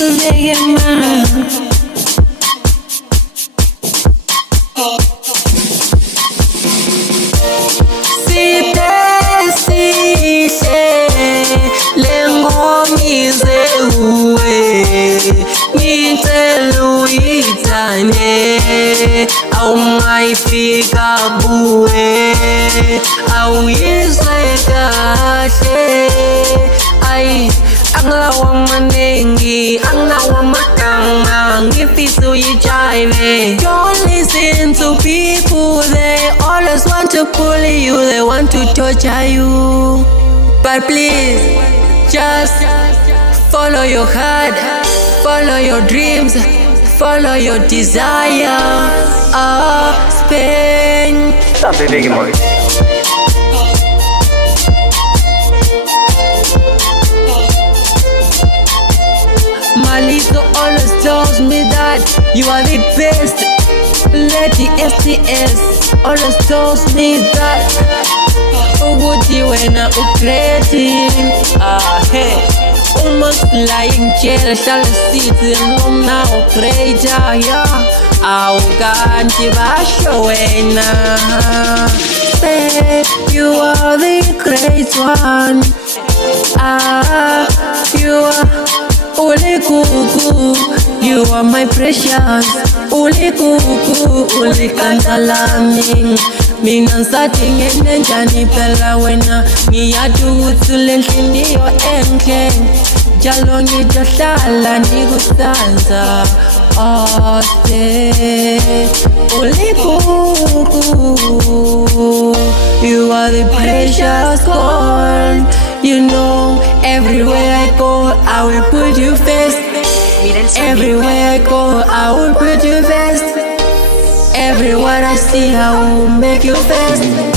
Bekemaan. Lengomize uwe ngicela uyithande awungayifika buwe awuyizwe kahle ay anglawa manengi anglawa magama ngifisa uyijive. Don't listen to people, they always want to bully you, they want to torture you. But please, just follow your heart, follow your dreams, follow your desire. Spain. Stop it, Bekemaan. Malika always tells me that you are the best. Lady STS always tells me that ukuthi wena ucrazy. Hey, almost lying jail hlala sithi ngomna ucrater yeah. Awukanti basho wena say you are the great one. You are Uli kuku, you are my precious. Uli kuku, uli kantalaming. Mina ngisathi ngenenjani phela wena ngiyaduthu lenhliziyo enhle njalo ngizohlala ngikusanza. Uli kuku, you are the precious gold. You know, everywhere I go, I will put you first. Everywhere I go, I will put you first. Everyone I see, I will make you first.